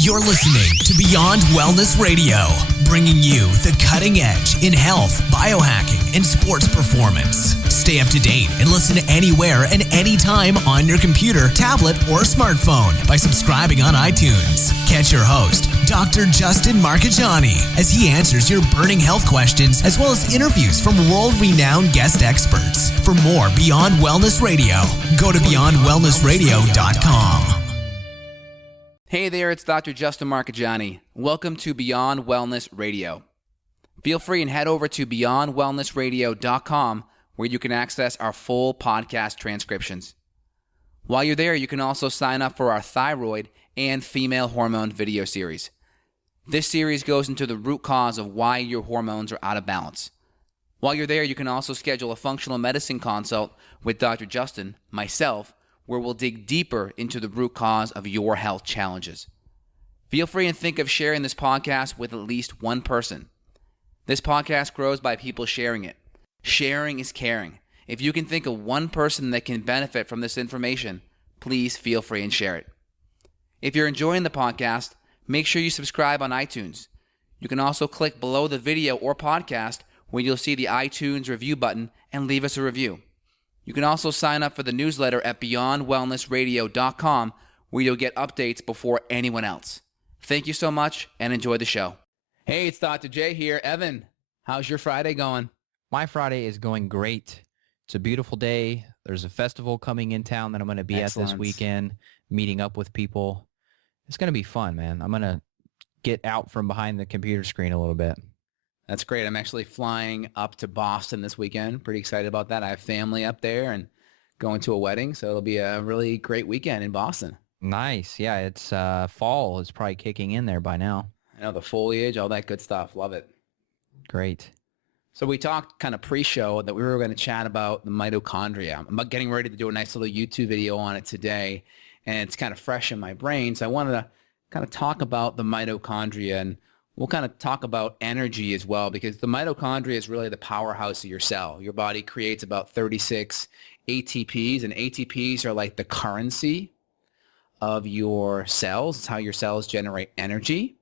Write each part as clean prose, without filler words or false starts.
You're listening to Beyond Wellness Radio, bringing you the cutting edge in health, biohacking, and sports performance. Stay up to date and listen anywhere and anytime on your computer, tablet, or smartphone by subscribing on iTunes. Catch your host, Dr. Justin Marchegiani, as he answers your burning health questions as well as interviews from world-renowned guest experts. For more Beyond Wellness Radio, go to beyondwellnessradio.com. Hey there, it's Dr. Justin Marchegiani. Welcome to Beyond Wellness Radio. Feel free and head over to beyondwellnessradio.com where you can access our full podcast transcriptions. While you're there, you can also sign up for our thyroid and female hormone video series. This series goes into the root cause of why your hormones are out of balance. While you're there, you can also schedule a functional medicine consult with Dr. Justin, myself, where we'll dig deeper into the root cause of your health challenges. Feel free and think of sharing this podcast with at least one person. This podcast grows by people sharing it. Sharing is caring. If you can think of one person that can benefit from this information, please feel free and share it. If you're enjoying the podcast, make sure you subscribe on iTunes. You can also click below the video or podcast where you'll see the iTunes review button and leave us a review. You can also sign up for the newsletter at beyondwellnessradio.com where you'll get updates before anyone else. Thank you so much and enjoy the show. Hey, it's Dr. J here. Evan, how's your Friday going? My Friday is going great. It's a beautiful day. There's a festival coming in town that I'm going to be at this weekend, meeting up with people. It's going to be fun, man. I'm going to get out from behind the computer screen a little bit. That's great. I'm actually flying up to Boston this weekend. Pretty excited about that. I have family up there and going to a wedding, so it'll be a really great weekend in Boston. Nice. Yeah, it's fall is probably kicking in there by now. I know, the foliage, all that good stuff. Love it. Great. So we talked kind of pre-show that we were going to chat about the mitochondria. I'm getting ready to do a nice little YouTube video on it today, and it's kind of fresh in my brain. So I wanted to kind of talk about the mitochondria, and we'll kind of talk about energy as well, because the mitochondria is really the powerhouse of your cell. Your body creates about 36 ATPs, and ATPs are like the currency of your cells. It's how your cells generate energy.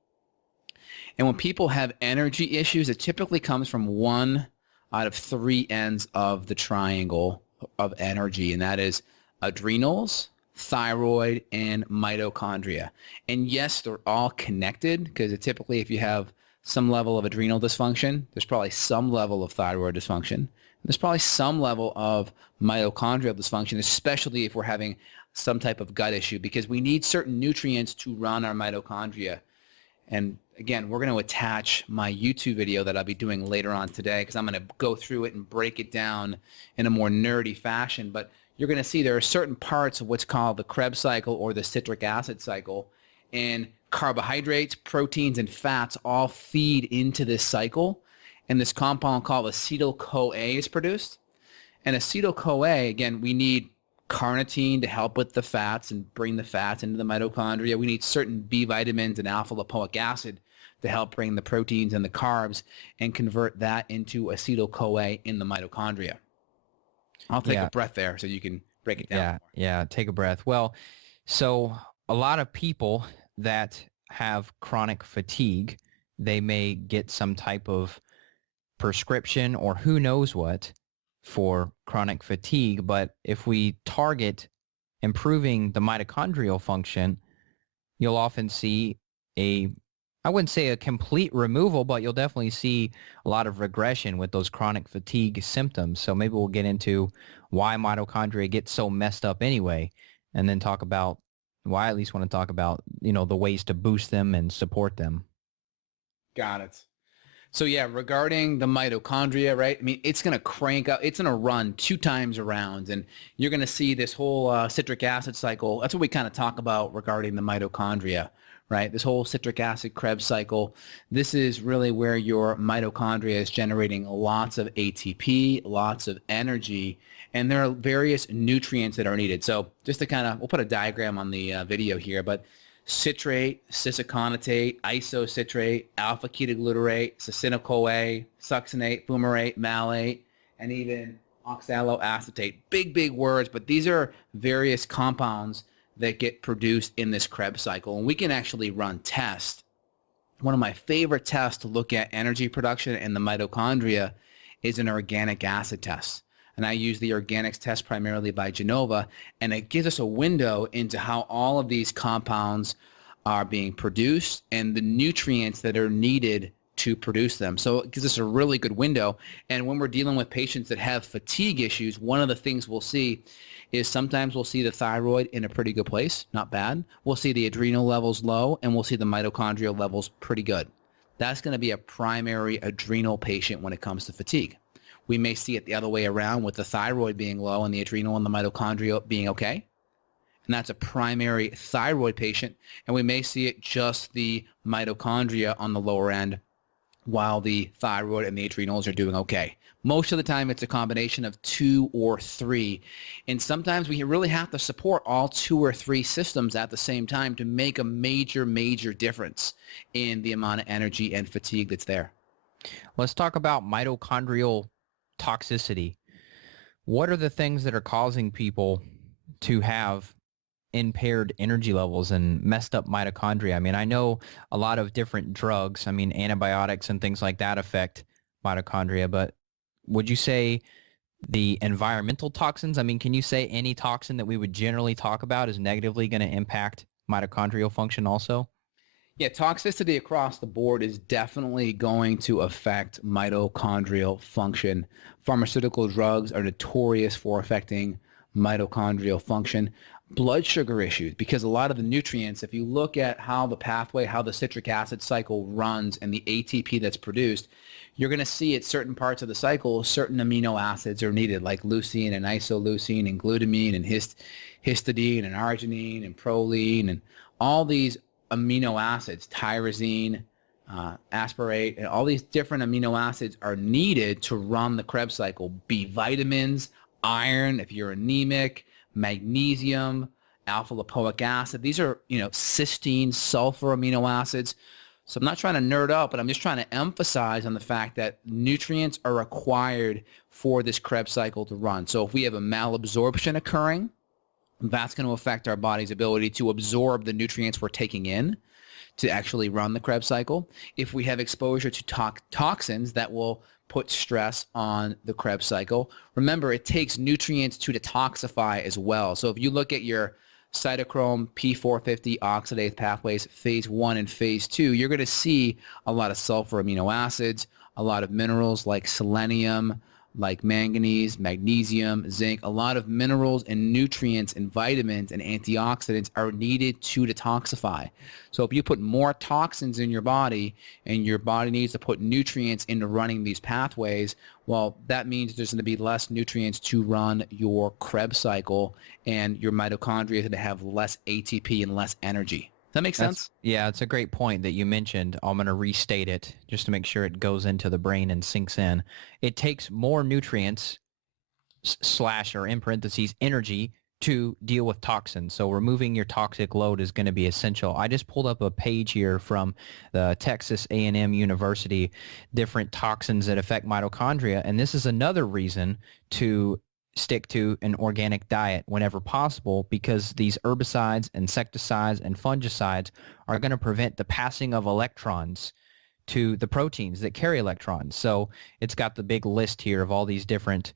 And when people have energy issues, it typically comes from one out of three ends of the triangle of energy, and that is adrenals, thyroid, and mitochondria. And yes, they're all connected, because typically if you have some level of adrenal dysfunction, there's probably some level of thyroid dysfunction. There's probably some level of mitochondrial dysfunction, especially if we're having some type of gut issue, because we need certain nutrients to run our mitochondria. And again, we're going to attach my YouTube video that I'll be doing later on today, because I'm going to go through it and break it down in a more nerdy fashion. But you're going to see there are certain parts of what's called the Kreb cycle or the citric acid cycle, and carbohydrates, proteins, and fats all feed into this cycle, and this compound called acetyl-CoA is produced. And acetyl-CoA, again, we need carnitine to help with the fats and bring the fats into the mitochondria. We need certain B vitamins and alpha-lipoic acid to help bring the proteins and the carbs and convert that into acetyl-CoA in the mitochondria. I'll take a breath there so you can break it down. Yeah, take a breath. Well, so a lot of people that have chronic fatigue, they may get some type of prescription or who knows what for chronic fatigue. But if we target improving the mitochondrial function, you'll often see I wouldn't say a complete removal, but you'll definitely see a lot of regression with those chronic fatigue symptoms. So maybe we'll get into why mitochondria get so messed up anyway, and then talk about why I at least want to talk about, the ways to boost them and support them. Got it. So yeah, regarding the mitochondria, right? I mean, it's going to crank up, it's going to run 2 times around, and you're going to see this whole citric acid cycle. That's what we kind of talk about regarding the mitochondria, right? This whole citric acid Krebs cycle. This is really where your mitochondria is generating lots of ATP, lots of energy, and there are various nutrients that are needed. So just to kind of, we'll put a diagram on the video here, but citrate, sisaconitate, isocitrate, alpha-ketoglutarate, succinyl-CoA, succinate, fumarate, malate, and even oxaloacetate. Big words, but these are various compounds that get produced in this Krebs cycle. And we can actually run tests. One of my favorite tests to look at energy production in the mitochondria is an organic acid test. And I use the organics test primarily by Genova, and it gives us a window into how all of these compounds are being produced and the nutrients that are needed to produce them. So it gives us a really good window. And when we're dealing with patients that have fatigue issues, one of the things we'll see is sometimes we'll see the thyroid in a pretty good place, not bad. We'll see the adrenal levels low, and we'll see the mitochondrial levels pretty good. That's going to be a primary adrenal patient when it comes to fatigue. We may see it the other way around with the thyroid being low and the adrenal and the mitochondria being okay. And that's a primary thyroid patient. And we may see it just the mitochondria on the lower end while the thyroid and the adrenals are doing okay. Most of the time, it's a combination of 2 or 3. And sometimes we really have to support all 2 or 3 systems at the same time to make a major, major difference in the amount of energy and fatigue that's there. Let's talk about mitochondrial toxicity. What are the things that are causing people to have impaired energy levels and messed up mitochondria? I mean, I know a lot of different drugs, I mean, antibiotics and things like that affect mitochondria, but would you say the environmental toxins, I mean, can you say any toxin that we would generally talk about is negatively going to impact mitochondrial function also? Yeah, toxicity across the board is definitely going to affect mitochondrial function. Pharmaceutical drugs are notorious for affecting mitochondrial function. Blood sugar issues, because a lot of the nutrients, if you look at how the pathway, how the citric acid cycle runs and the ATP that's produced, you're going to see at certain parts of the cycle, certain amino acids are needed, like leucine and isoleucine and glutamine and histidine and arginine and proline and all these amino acids, tyrosine, aspartate, and all these different amino acids are needed to run the Krebs cycle. B vitamins, iron, if you're anemic, magnesium, alpha lipoic acid. These are, cysteine, sulfur amino acids. So I'm not trying to nerd out, but I'm just trying to emphasize on the fact that nutrients are required for this Krebs cycle to run. So if we have a malabsorption occurring, that's going to affect our body's ability to absorb the nutrients we're taking in to actually run the Krebs cycle. If we have exposure to toxins, that will put stress on the Krebs cycle. Remember, it takes nutrients to detoxify as well. So if you look at your cytochrome P450 oxidase pathways, phase 1 and phase 2, you're going to see a lot of sulfur amino acids, a lot of minerals like selenium, like manganese, magnesium, zinc. A lot of minerals and nutrients and vitamins and antioxidants are needed to detoxify. So if you put more toxins in your body and your body needs to put nutrients into running these pathways, well, that means there's going to be less nutrients to run your Krebs cycle, and your mitochondria is going to have less ATP and less energy. Does that make sense? Yeah, it's a great point that you mentioned. I'm going to restate it just to make sure it goes into the brain and sinks in. It takes more nutrients / or in parentheses energy to deal with toxins. So removing your toxic load is going to be essential. I just pulled up a page here from the Texas A&M University, different toxins that affect mitochondria. And this is another reason to stick to an organic diet whenever possible, because these herbicides, insecticides, and fungicides are going to prevent the passing of electrons to the proteins that carry electrons. So it's got the big list here of all these different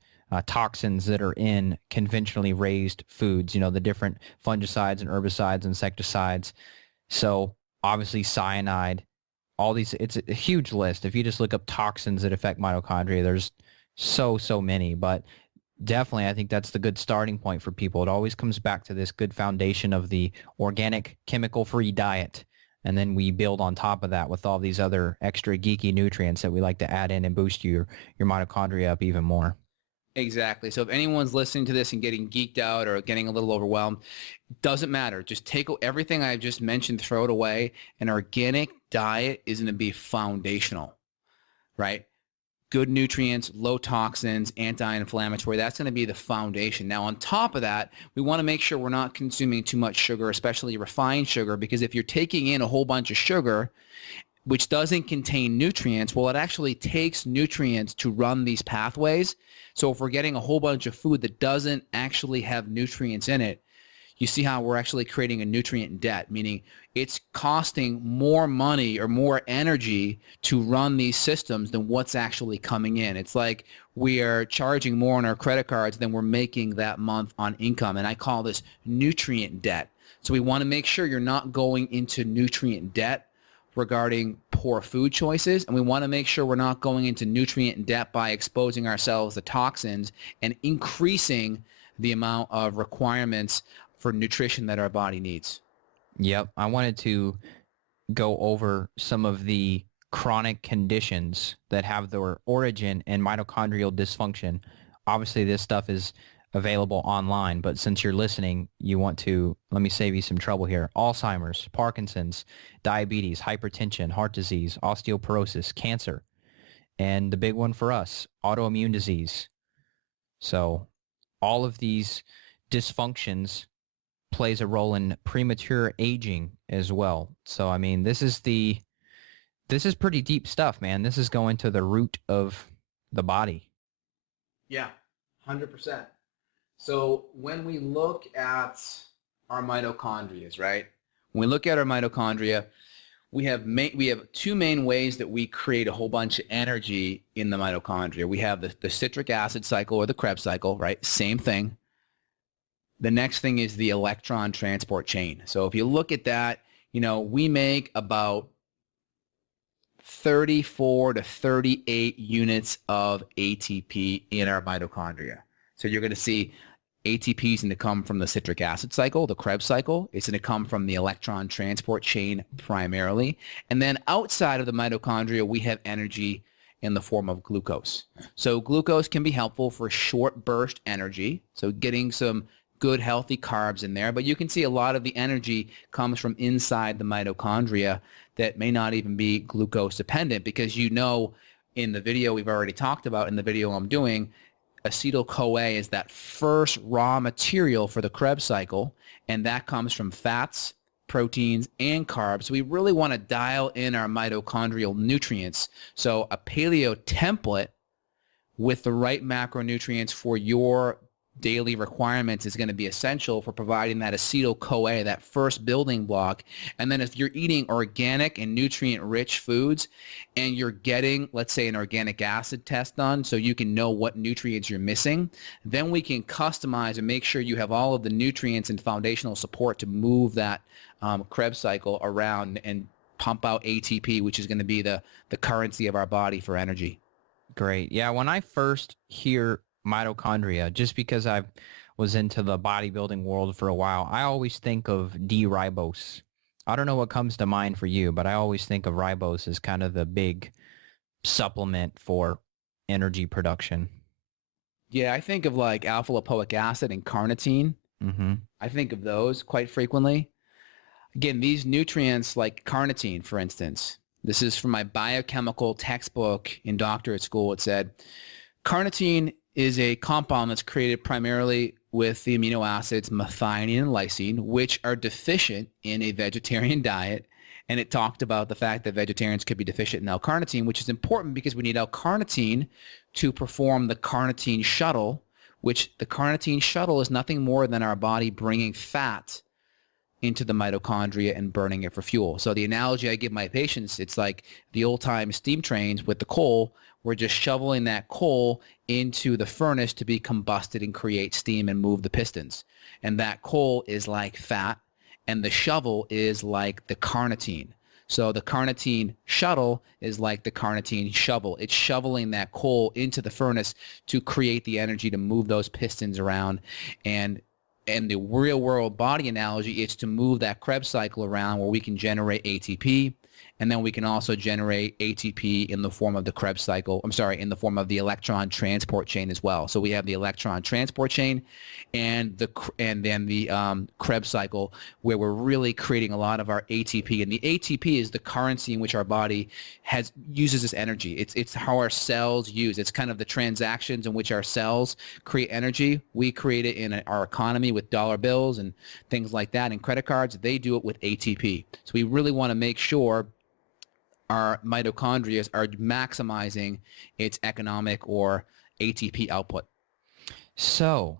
toxins that are in conventionally raised foods, the different fungicides and herbicides, insecticides. So obviously cyanide, all these, it's a huge list. If you just look up toxins that affect mitochondria, there's so many, but definitely I think that's the good starting point for people. It always comes back to this good foundation of the organic, chemical-free diet. And then we build on top of that with all these other extra geeky nutrients that we like to add in and boost your mitochondria up even more. Exactly. So if anyone's listening to this and getting geeked out or getting a little overwhelmed, doesn't matter. Just take everything I've just mentioned, throw it away. An organic diet is going to be foundational, right? Good nutrients, low toxins, anti-inflammatory. That's going to be the foundation. Now, on top of that, we want to make sure we're not consuming too much sugar, especially refined sugar, because if you're taking in a whole bunch of sugar, which doesn't contain nutrients, well, it actually takes nutrients to run these pathways. So if we're getting a whole bunch of food that doesn't actually have nutrients in it, you see how we're actually creating a nutrient debt, meaning it's costing more money or more energy to run these systems than what's actually coming in. It's like we are charging more on our credit cards than we're making that month on income. And I call this nutrient debt. So we want to make sure you're not going into nutrient debt regarding poor food choices, and we want to make sure we're not going into nutrient debt by exposing ourselves to toxins and increasing the amount of requirements for nutrition that our body needs. Yep. I wanted to go over some of the chronic conditions that have their origin in mitochondrial dysfunction. Obviously, this stuff is available online, but since you're listening, you want to, let me save you some trouble here. Alzheimer's, Parkinson's, diabetes, hypertension, heart disease, osteoporosis, cancer, and the big one for us, autoimmune disease. So all of these dysfunctions plays a role in premature aging as well. So, I mean, this is pretty deep stuff, man. This is going to the root of the body. Yeah, 100%. So when we look at our mitochondria, right? When we look at our mitochondria, we have two main ways that we create a whole bunch of energy in the mitochondria. We have the citric acid cycle or the Kreb cycle, right? Same thing. The next thing is the electron transport chain. So if you look at that, we make about 34 to 38 units of ATP in our mitochondria. So you're going to see ATP is going to come from the citric acid cycle, the Kreb cycle. It's going to come from the electron transport chain primarily. And then outside of the mitochondria, we have energy in the form of glucose. So glucose can be helpful for short burst energy, so getting some good healthy carbs in there. But you can see a lot of the energy comes from inside the mitochondria that may not even be glucose dependent, because in the video we've already talked about, in the video I'm doing, acetyl-CoA is that first raw material for the Kreb cycle, and that comes from fats, proteins, and carbs. We really want to dial in our mitochondrial nutrients. So a paleo template with the right macronutrients for your daily requirements is going to be essential for providing that acetyl-CoA, that first building block. And then if you're eating organic and nutrient-rich foods and you're getting, let's say, an organic acid test done so you can know what nutrients you're missing, then we can customize and make sure you have all of the nutrients and foundational support to move that Kreb cycle around and pump out ATP, which is going to be the currency of our body for energy. Great. Yeah, when I first hear mitochondria, just because I was into the bodybuilding world for a while, I always think of D-ribose. I don't know what comes to mind for you, but I always think of ribose as kind of the big supplement for energy production. Yeah, I think of like alpha-lipoic acid and carnitine. Mm-hmm. I think of those quite frequently. Again, these nutrients like carnitine, for instance, this is from my biochemical textbook in doctorate school. It said, carnitine is a compound that's created primarily with the amino acids methionine and lysine, which are deficient in a vegetarian diet. And it talked about the fact that vegetarians could be deficient in L-carnitine, which is important because we need L-carnitine to perform the carnitine shuttle, which the carnitine shuttle is nothing more than our body bringing fat into the mitochondria and burning it for fuel. So the analogy I give my patients, it's like the old-time steam trains with the coal. We're just shoveling that coal into the furnace to be combusted and create steam and move the pistons. And that coal is like fat, and the shovel is like the carnitine. So the carnitine shuttle is like the carnitine shovel. It's shoveling that coal into the furnace to create the energy to move those pistons around. And the real world body analogy is to move that Krebs cycle around where we can generate ATP, and then we can also generate ATP in the form of the Krebs cycle. In the form of the electron transport chain as well. So we have the electron transport chain and then the Krebs cycle, where we're really creating a lot of our ATP. And the ATP is the currency in which our body uses this energy. It's how our cells use. It's kind of the transactions in which our cells create energy. We create it in our economy with dollar bills and things like that, and credit cards. They do it with ATP. So we really want to make sure our mitochondria are maximizing its economic or ATP output. So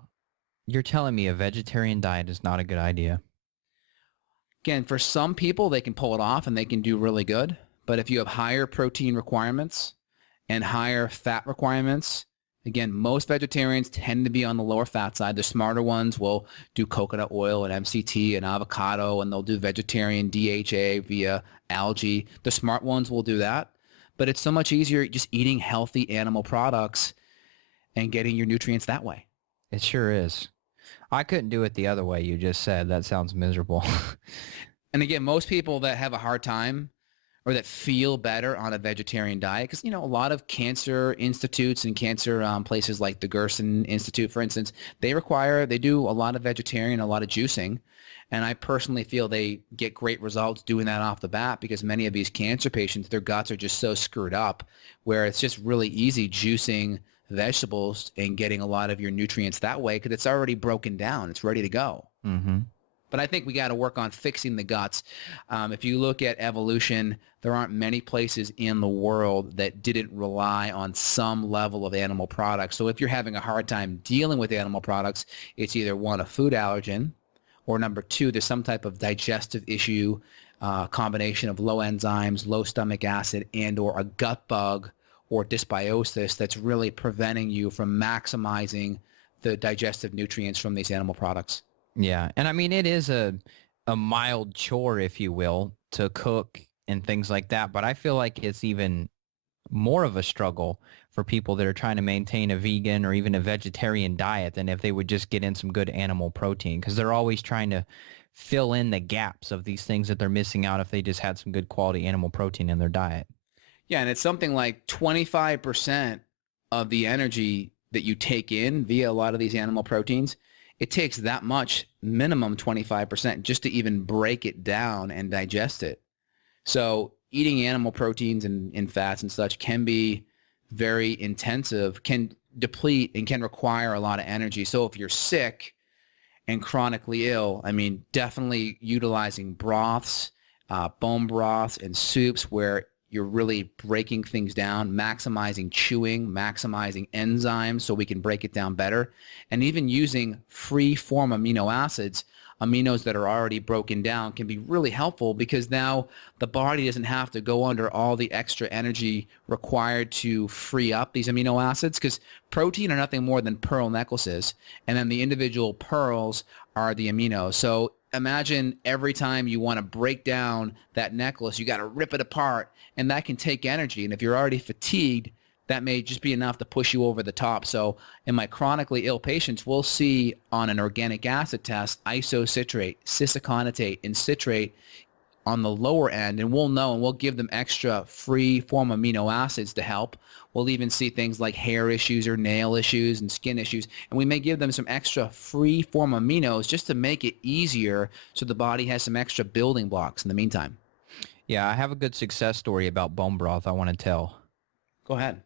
You're telling me a vegetarian diet is not a good idea? Again, for some people, they can pull it off and they can do really good. But if you have higher protein requirements and higher fat requirements, again, most vegetarians tend to be on the lower fat side. The smarter ones will do coconut oil and MCT and avocado, and they'll do vegetarian DHA via algae. The smart ones will do that. But it's so much easier just eating healthy animal products and getting your nutrients that way. It sure is. I couldn't do it the other way you just said. That sounds miserable. And again, most people that have a hard time or that feel better on a vegetarian diet, because, a lot of cancer institutes and cancer places like the Gerson Institute, for instance, they do a lot of vegetarian, a lot of juicing. And I personally feel they get great results doing that off the bat, because many of these cancer patients, their guts are just so screwed up where it's just really easy juicing vegetables and getting a lot of your nutrients that way because it's already broken down. It's ready to go. Mm-hmm. But I think we got to work on fixing the guts. If you look at evolution, there aren't many places in the world that didn't rely on some level of animal products. So if you're having a hard time dealing with animal products, it's either one, a food allergen, or number two, there's some type of digestive issue, combination of low enzymes, low stomach acid, and or a gut bug or dysbiosis that's really preventing you from maximizing the digestive nutrients from these animal products. Yeah. And I mean, it is a mild chore, if you will, to cook and things like that. But I feel like it's even more of a struggle for people that are trying to maintain a vegan or even a vegetarian diet than if they would just get in some good animal protein, because they're always trying to fill in the gaps of these things that they're missing out if they just had some good quality animal protein in their diet. Yeah, and it's something like 25% of the energy that you take in via a lot of these animal proteins. It takes that much, minimum 25%, just to even break it down and digest it. So eating animal proteins and fats and such can be very intensive, can deplete and can require a lot of energy. So if you're sick and chronically ill, I mean, definitely utilizing broths, bone broths and soups where you're really breaking things down, maximizing chewing, maximizing enzymes so we can break it down better, and even using free-form amino acids, aminos that are already broken down, can be really helpful because now the body doesn't have to go under all the extra energy required to free up these amino acids, because protein are nothing more than pearl necklaces, and then the individual pearls are the aminos. So imagine every time you want to break down that necklace, you got to rip it apart, and that can take energy. And if you're already fatigued, that may just be enough to push you over the top. So in my chronically ill patients, we'll see on an organic acid test isocitrate, cisaconate, and citrate on the lower end, and we'll know, and we'll give them extra free form amino acids to help. We'll even see things like hair issues or nail issues and skin issues, and we may give them some extra free form aminos just to make it easier so the body has some extra building blocks in the meantime. Yeah, I have a good success story about bone broth I want to tell. Go ahead.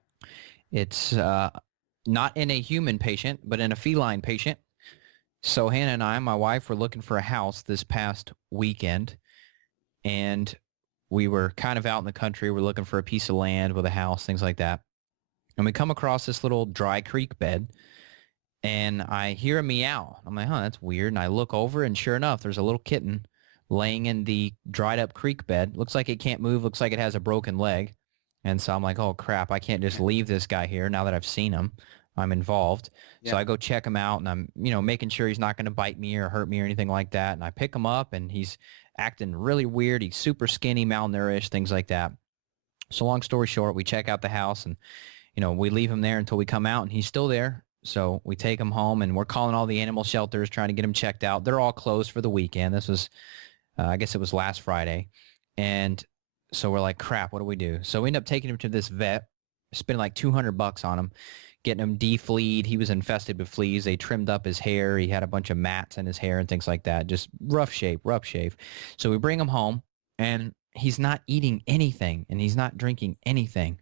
It's not in a human patient, but in a feline patient. So Hannah and I, my wife, were looking for a house this past weekend, and we were kind of out in the country. We're looking for a piece of land with a house, things like that. And we come across this little dry creek bed, and I hear a meow. I'm like, that's weird. And I look over, and sure enough, there's a little kitten laying in the dried up creek bed. Looks like it can't move. Looks like it has a broken leg. And so I'm like, oh, crap, I can't just leave this guy here now that I've seen him. I'm involved. Yeah. So I go check him out, and I'm, making sure he's not going to bite me or hurt me or anything like that. And I pick him up, and he's acting really weird. He's super skinny, malnourished, things like that. So long story short, we check out the house, and, we leave him there until we come out, and he's still there. So we take him home, and we're calling all the animal shelters, trying to get him checked out. They're all closed for the weekend. This was, I guess it was last Friday. And so we're like, crap, what do we do? So we end up taking him to this vet, spending like $200 on him, getting him defleed. He was infested with fleas. They trimmed up his hair. He had a bunch of mats in his hair and things like that. Just rough shave. So we bring him home, and he's not eating anything, and he's not drinking anything.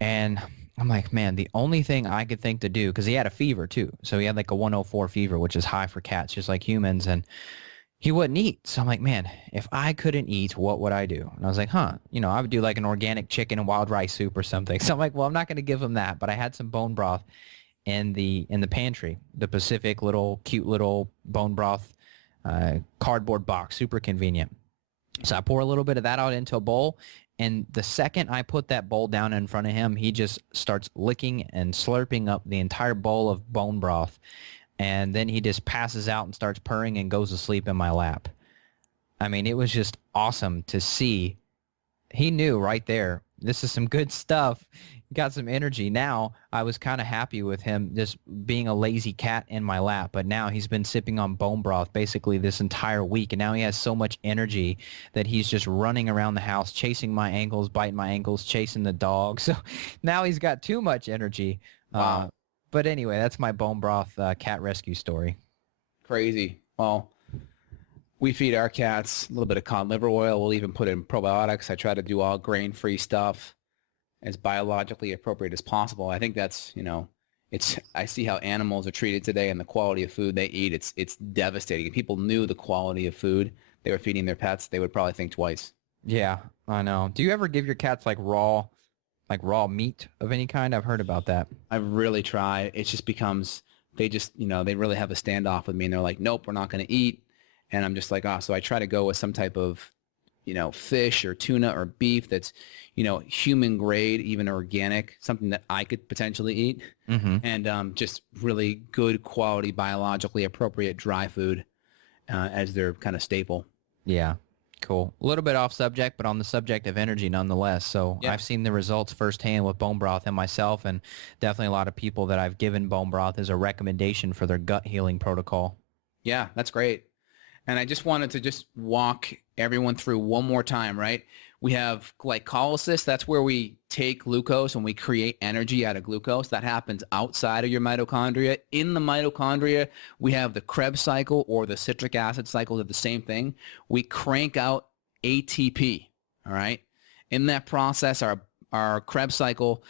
And I'm like, man, the only thing I could think to do, because he had a fever too. So he had like a 104 fever, which is high for cats, just like humans. And he wouldn't eat. So I'm like, man, if I couldn't eat, what would I do? And I was like, I would do like an organic chicken and wild rice soup or something. So I'm like, well, I'm not going to give him that. But I had some bone broth in the pantry, the Pacific little cute little bone broth cardboard box, super convenient. So I pour a little bit of that out into a bowl, and the second I put that bowl down in front of him, he just starts licking and slurping up the entire bowl of bone broth, and then he just passes out and starts purring and goes to sleep in my lap. I mean, it was just awesome to see. He knew right there, this is some good stuff. Got some energy. Now I was kind of happy with him just being a lazy cat in my lap, but now he's been sipping on bone broth basically this entire week, and now he has so much energy that he's just running around the house, chasing my ankles, biting my ankles, chasing the dog. So now he's got too much energy. Wow. But anyway, that's my bone broth cat rescue story. Crazy. Well, we feed our cats a little bit of cod liver oil. We'll even put in probiotics. I try to do all grain-free stuff as biologically appropriate as possible. I think that's, I see how animals are treated today and the quality of food they eat. It's devastating. If people knew the quality of food they were feeding their pets, they would probably think twice. Yeah, I know. Do you ever give your cats like raw meat of any kind? I've heard about that. I really try. It just becomes, they really have a standoff with me, and they're like, nope, we're not going to eat. And I'm just like, so I try to go with some type of, fish or tuna or beef that's, human grade, even organic, something that I could potentially eat. Mm-hmm. And just really good quality, biologically appropriate dry food as their kind of staple. Yeah, cool. A little bit off subject, but on the subject of energy nonetheless. So Yeah. I've seen the results firsthand with bone broth and myself, and definitely a lot of people that I've given bone broth as a recommendation for their gut healing protocol. Yeah, that's great. And I just wanted to just walk everyone through one more time, right? We have glycolysis. That's where we take glucose and we create energy out of glucose. That happens outside of your mitochondria. In the mitochondria, we have the Kreb cycle, or the citric acid cycle. They're the same thing. We crank out ATP, all right? In that process, our Kreb cycle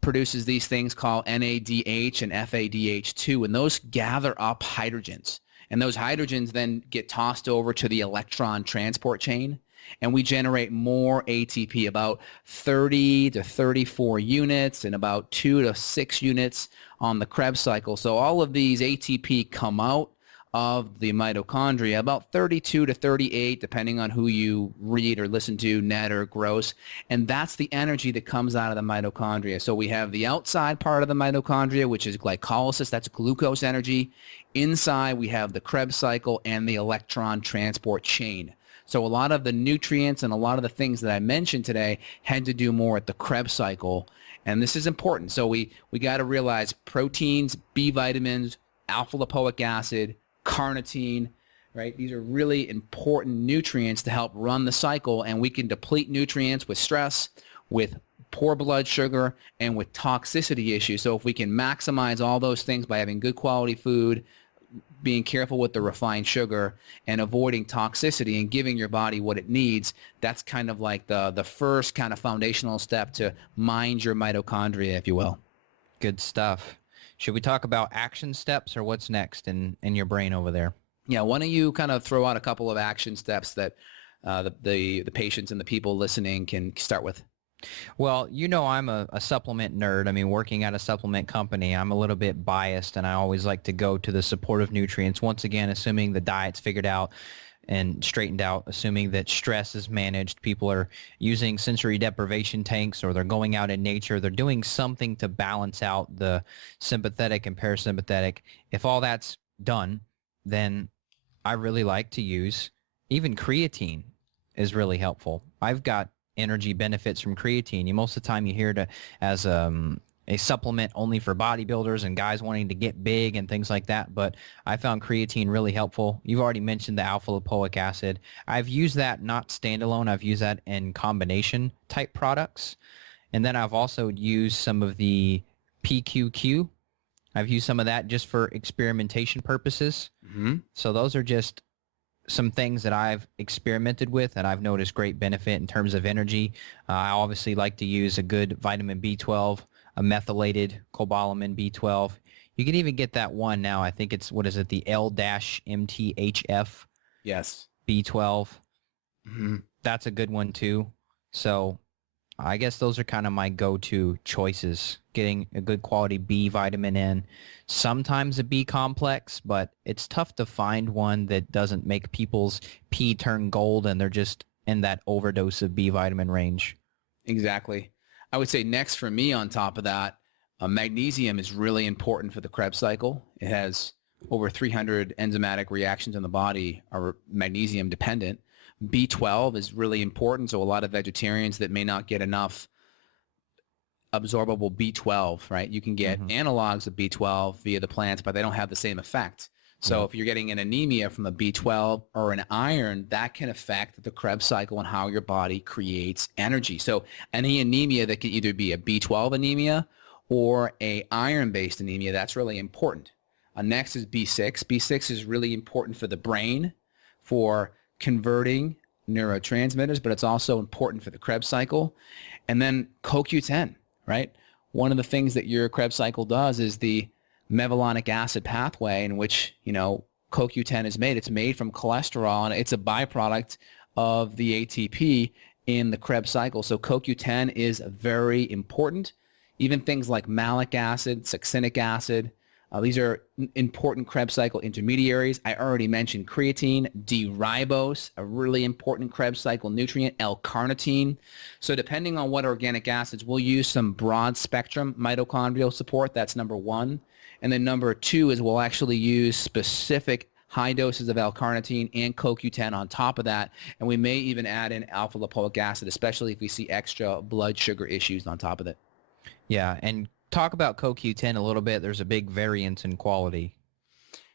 produces these things called NADH and FADH2, and those gather up hydrogens. And those hydrogens then get tossed over to the electron transport chain, and we generate more ATP, about 30 to 34 units and about 2 to 6 units on the Krebs cycle. So all of these ATP come out of the mitochondria, about 32 to 38, depending on who you read or listen to, net or gross. And that's the energy that comes out of the mitochondria. So we have the outside part of the mitochondria, which is glycolysis. That's glucose energy. Inside, we have the Krebs cycle and the electron transport chain. So a lot of the nutrients and a lot of the things that I mentioned today had to do more with the Krebs cycle. And this is important. So we got to realize proteins, B vitamins, alpha lipoic acid, carnitine, right? These are really important nutrients to help run the cycle, and we can deplete nutrients with stress, with poor blood sugar, and with toxicity issues. So if we can maximize all those things by having good quality food, being careful with the refined sugar, and avoiding toxicity and giving your body what it needs, that's kind of like the first kind of foundational step to mind your mitochondria, if you will. Good stuff. Should we talk about action steps, or what's next in your brain over there? Yeah, why don't you kind of throw out a couple of action steps that the patients and the people listening can start with? Well, I'm a supplement nerd. I mean, working at a supplement company, I'm a little bit biased, and I always like to go to the supportive nutrients. Once again, assuming the diet's figured out and straightened out, assuming that stress is managed, people are using sensory deprivation tanks, or they're going out in nature, they're doing something to balance out the sympathetic and parasympathetic. If all that's done, then I really like to use, even creatine is really helpful. I've got energy benefits from creatine. Most of the time you hear it as a supplement only for bodybuilders and guys wanting to get big and things like that, but I found creatine really helpful. You've already mentioned the alpha lipoic acid. I've used that not standalone. I've used that in combination type products. And then I've also used some of the PQQ. I've used some of that just for experimentation purposes. Mm-hmm. So those are just some things that I've experimented with and I've noticed great benefit in terms of energy. I obviously like to use a good vitamin B12, a methylated cobalamin B12. You can even get that one now. I think it's, the L-MTHF Yes. B12. Mm-hmm. That's a good one too. So I guess those are kind of my go-to choices. Getting a good quality B vitamin in, sometimes a B complex, but it's tough to find one that doesn't make people's pee turn gold and they're just in that overdose of B vitamin range. Exactly. I would say next for me on top of that, magnesium is really important for the Krebs cycle. It has over 300 enzymatic reactions in the body are magnesium dependent. B12 is really important. So a lot of vegetarians that may not get enough absorbable B12, right? You can get analogs of B12 via the plants, but they don't have the same effect. So if you're getting an anemia from a B12 or an iron, that can affect the Krebs cycle and how your body creates energy. So any anemia that can either be a B12 anemia or a iron-based anemia, that's really important. Next is B6. B6 is really important for the brain, for converting neurotransmitters, but it's also important for the Krebs cycle. And then CoQ10, right? One of the things that your Krebs cycle does is the mevalonic acid pathway in which, CoQ10 is made. It's made from cholesterol, and it's a byproduct of the ATP in the Krebs cycle. So CoQ10 is very important. Even things like malic acid, succinic acid, these are important Krebs cycle intermediaries. I already mentioned creatine, D-ribose, a really important Krebs cycle nutrient, L-carnitine. So depending on what organic acids, we'll use some broad spectrum mitochondrial support. That's number one. And then number two is we'll actually use specific high doses of L-carnitine and CoQ10 on top of that. And we may even add in alpha-lipoic acid, especially if we see extra blood sugar issues on top of it. Yeah, and talk about CoQ10 a little bit. There's a big variance in quality.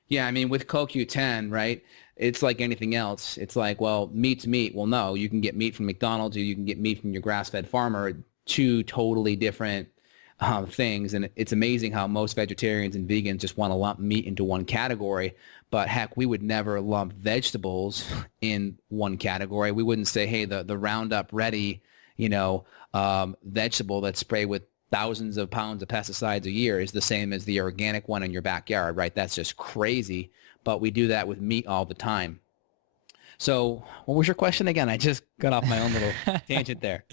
Yeah, I mean, with CoQ10, right, it's like anything else. It's like, well, meat's meat. Well, no, you can get meat from McDonald's or you can get meat from your grass-fed farmer, two totally different things. And it's amazing how most vegetarians and vegans just want to lump meat into one category. But heck, we would never lump vegetables in one category. We wouldn't say, hey, the Roundup Ready, vegetable that's sprayed with thousands of pounds of pesticides a year is the same as the organic one in your backyard, right? That's just crazy. But we do that with meat all the time. So what was your question again? I just got off my own little tangent there.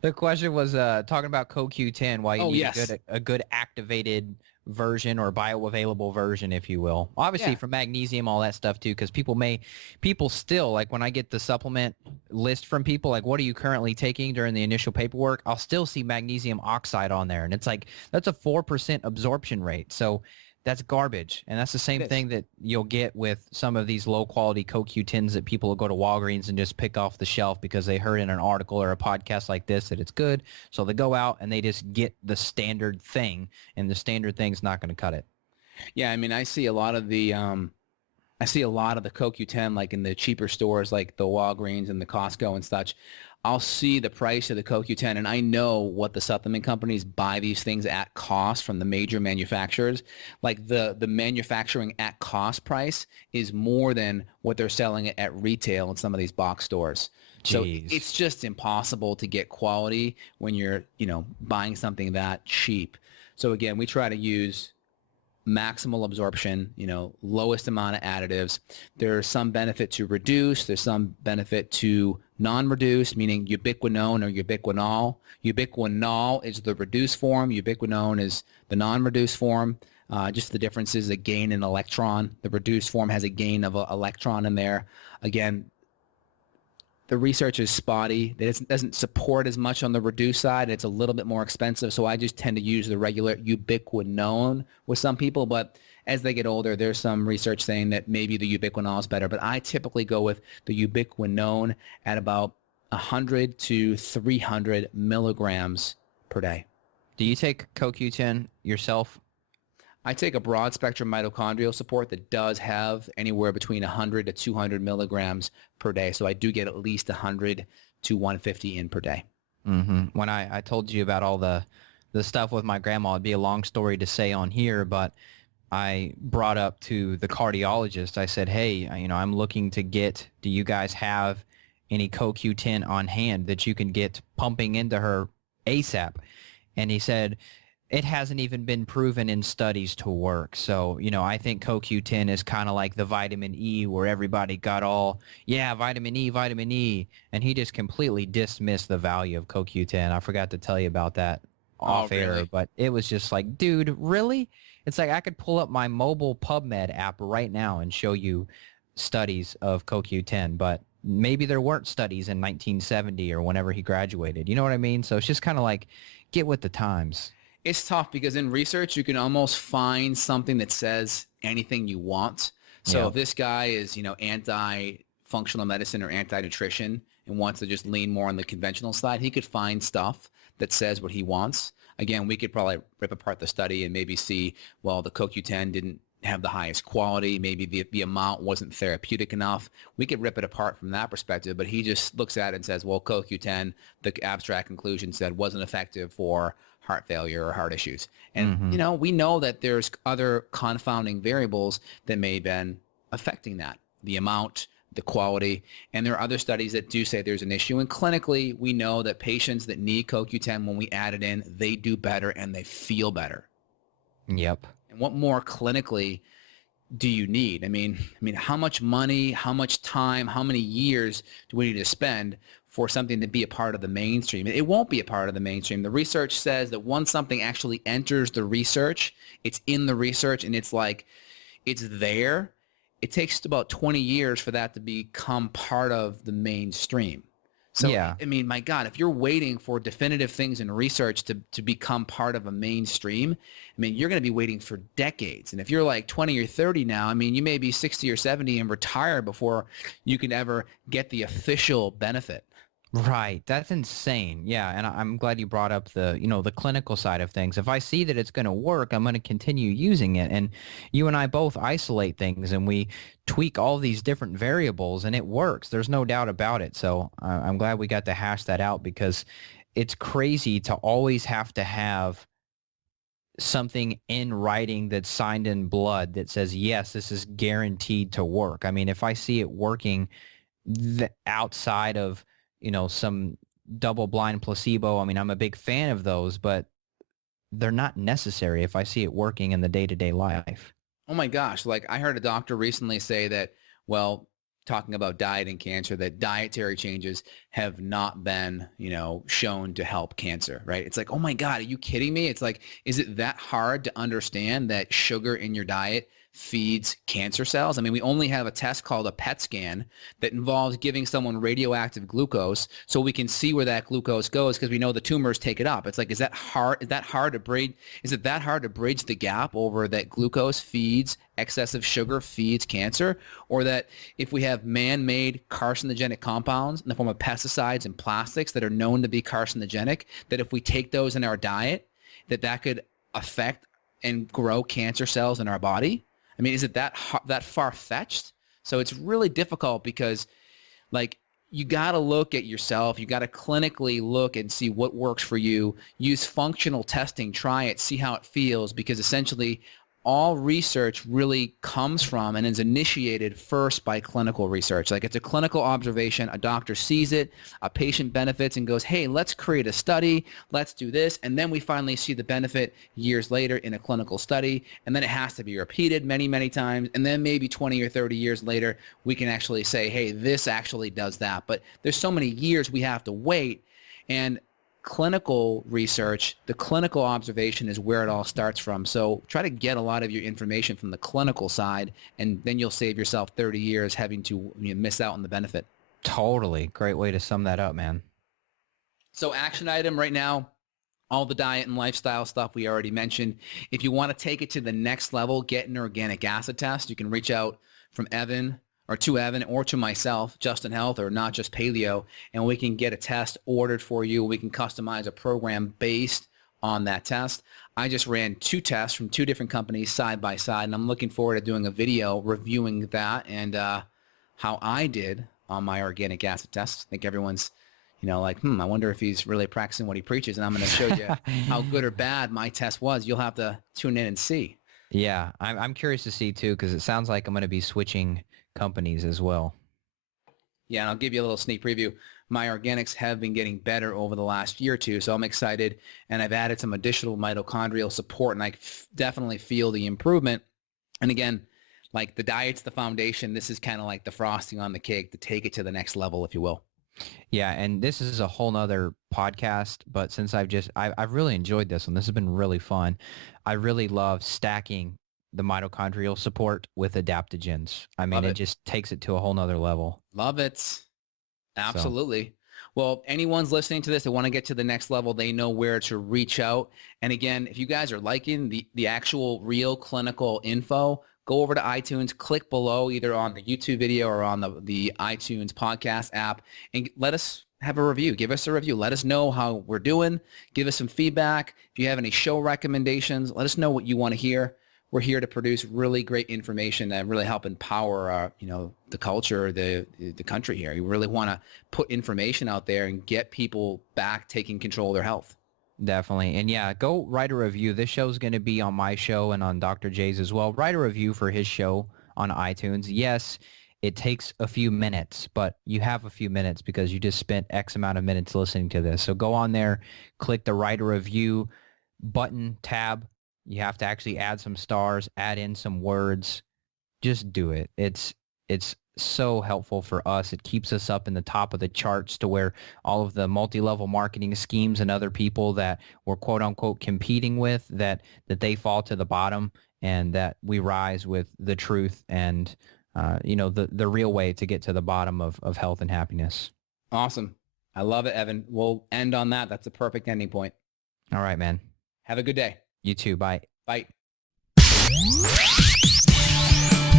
The question was talking about CoQ10, why you need a good activated version or bioavailable version, if you will. Obviously for magnesium, all that stuff too, because people still, like when I get the supplement list from people, like what are you currently taking during the initial paperwork, I'll still see magnesium oxide on there. And it's like, that's a 4% absorption rate. So that's garbage. And that's the same thing that you'll get with some of these low quality CoQ10s that people will go to Walgreens and just pick off the shelf because they heard in an article or a podcast like this that it's good. So they go out and they just get the standard thing, and the standard thing's not going to cut it. Yeah, I mean, I see a lot of the CoQ10 like in the cheaper stores like the Walgreens and the Costco and such. I'll see the price of the CoQ10 and I know what the supplement companies buy these things at cost from the major manufacturers. Like the manufacturing at cost price is more than what they're selling it at retail in some of these box stores. Jeez. So it's just impossible to get quality when you're, buying something that cheap. So again, we try to use maximal absorption, lowest amount of additives. There's some benefit to reduce. There's some benefit to non-reduced, meaning ubiquinone or ubiquinol. Ubiquinol is the reduced form. Ubiquinone is the non-reduced form. Just the difference is a gain in electron. The reduced form has a gain of an electron in there. Again, the research is spotty. It doesn't support as much on the reduced side. It's a little bit more expensive, so I just tend to use the regular ubiquinone with some people. But as they get older, there's some research saying that maybe the ubiquinol is better. But I typically go with the ubiquinone at about 100 to 300 milligrams per day. Do you take CoQ10 yourself? I take a broad spectrum mitochondrial support that does have anywhere between 100 to 200 milligrams per day. So I do get at least 100 to 150 in per day. Mm-hmm. When I told you about all the stuff with my grandma, it'd be a long story to say on here, but I brought up to the cardiologist, I said, hey, I'm looking to do you guys have any CoQ10 on hand that you can get pumping into her ASAP? And he said, it hasn't even been proven in studies to work. So, I think CoQ10 is kind of like the vitamin E where everybody got all, yeah, vitamin E. And he just completely dismissed the value of CoQ10. I forgot to tell you about that off air, really? but it was just like, dude, really? It's like I could pull up my mobile PubMed app right now and show you studies of CoQ10, but maybe there weren't studies in 1970 or whenever he graduated. You know what I mean? So it's just kind of like, get with the times. It's tough because in research, you can almost find something that says anything you want. So Yeah. if this guy is, anti-functional medicine or anti-nutrition and wants to just lean more on the conventional side, he could find stuff that says what he wants. Again, we could probably rip apart the study and maybe see, well, the CoQ10 didn't have the highest quality. Maybe the amount wasn't therapeutic enough. We could rip it apart from that perspective, but he just looks at it and says, well, CoQ10, the abstract conclusion said wasn't effective for heart failure or heart issues. And, we know that there's other confounding variables that may have been affecting that, the amount, the quality. And there are other studies that do say there's an issue. And clinically, we know that patients that need CoQ10, when we add it in, they do better and they feel better. Yep. And what more clinically do you need? I mean, how much money, how much time, how many years do we need to spend for something to be a part of the mainstream? It won't be a part of the mainstream. The research says that once something actually enters the research, it's in the research and it's like, it's there. It takes about 20 years for that to become part of the mainstream. So, yeah. I mean, my God, if you're waiting for definitive things in research to become part of a mainstream, I mean, you're going to be waiting for decades. And if you're like 20 or 30 now, I mean, you may be 60 or 70 and retire before you can ever get the official benefit. Right. That's insane. Yeah. And I'm glad you brought up the clinical side of things. If I see that it's going to work, I'm going to continue using it. And you and I both isolate things and we tweak all these different variables and it works. There's no doubt about it. So I'm glad we got to hash that out because it's crazy to always have to have something in writing that's signed in blood that says, yes, this is guaranteed to work. I mean, if I see it working outside of some double-blind placebo. I mean, I'm a big fan of those, but they're not necessary if I see it working in the day-to-day life. Oh my gosh. Like I heard a doctor recently say that, well, talking about diet and cancer, that dietary changes have not been, shown to help cancer, right? It's like, oh my God, are you kidding me? It's like, is it that hard to understand that sugar in your diet feeds cancer cells? I mean, we only have a test called a PET scan that involves giving someone radioactive glucose so we can see where that glucose goes because we know the tumors take it up. It's like, is that hard to bridge? Is it that hard to bridge the gap over that glucose feeds excessive sugar feeds cancer, or that if we have man-made carcinogenic compounds in the form of pesticides and plastics that are known to be carcinogenic, that if we take those in our diet, that could affect and grow cancer cells in our body? I mean, is it that far-fetched? So it's really difficult because, like, you got to look at yourself. You got to clinically look and see what works for you. Use functional testing. Try it. See how it feels, because essentially all research really comes from and is initiated first by clinical research. Like, it's a clinical observation. A doctor sees it, a patient benefits and goes, hey, let's create a study. Let's do this. And then we finally see the benefit years later in a clinical study. And then it has to be repeated many, many times. And then maybe 20 or 30 years later, we can actually say, hey, this actually does that. But there's so many years we have to wait. And clinical research, the clinical observation is where it all starts from. So try to get a lot of your information from the clinical side, and then you'll save yourself 30 years having to miss out on the benefit. Totally. Great way to sum that up, man. So action item right now, all the diet and lifestyle stuff we already mentioned. If you want to take it to the next level, get an organic acid test. You can reach out to Evan or to myself, Justin Health, or Not Just Paleo, and we can get a test ordered for you. We can customize a program based on that test. I just ran 2 tests from 2 different companies side by side, and I'm looking forward to doing a video reviewing that and how I did on my organic acid test. I think everyone's like, I wonder if he's really practicing what he preaches, and I'm going to show you how good or bad my test was. You'll have to tune in and see. Yeah, I'm curious to see too, because it sounds like I'm going to be switching companies as well. Yeah, and I'll give you a little sneak preview. my organics have been getting better over the last year or two. So I'm excited, and I've added some additional mitochondrial support, and I definitely feel the improvement. And again, like the diet's the foundation. This is kind of like the frosting on the cake to take it to the next level, if you will. Yeah, and this is a whole nother podcast, but since I've really enjoyed this one. This has been really fun. I really love stacking the mitochondrial support with adaptogens. I mean, it just takes it to a whole nother level. Love it. Absolutely. So. Well, anyone's listening to this, they want to get to the next level, they know where to reach out. And again, if you guys are liking the actual real clinical info, go over to iTunes, click below either on the YouTube video or on the iTunes podcast app, and let us have a review. Give us a review. Let us know how we're doing. Give us some feedback. If you have any show recommendations, let us know what you want to hear. We're here to produce really great information that really help empower, the culture, the country here. You really want to put information out there and get people back taking control of their health. Definitely. And yeah, go write a review. This show is going to be on my show and on Dr. J's as well. Write a review for his show on iTunes. Yes, it takes a few minutes, but you have a few minutes because you just spent X amount of minutes listening to this. So go on there, click the write a review button, tab. You have to actually add some stars, add in some words. Just do it. It's so helpful for us. It keeps us up in the top of the charts to where all of the multi-level marketing schemes and other people that we're quote unquote competing with, that they fall to the bottom, and that we rise with the truth and the real way to get to the bottom of health and happiness. Awesome. I love it, Evan. We'll end on that. That's a perfect ending point. All right, man. Have a good day. You too. Bye. Bye.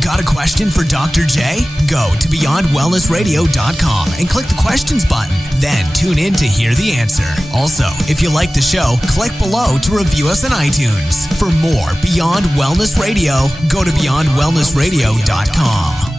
Got a question for Dr. J? Go to beyondwellnessradio.com and click the questions button. Then tune in to hear the answer. Also, if you like the show, click below to review us on iTunes. For more Beyond Wellness Radio, go to beyondwellnessradio.com.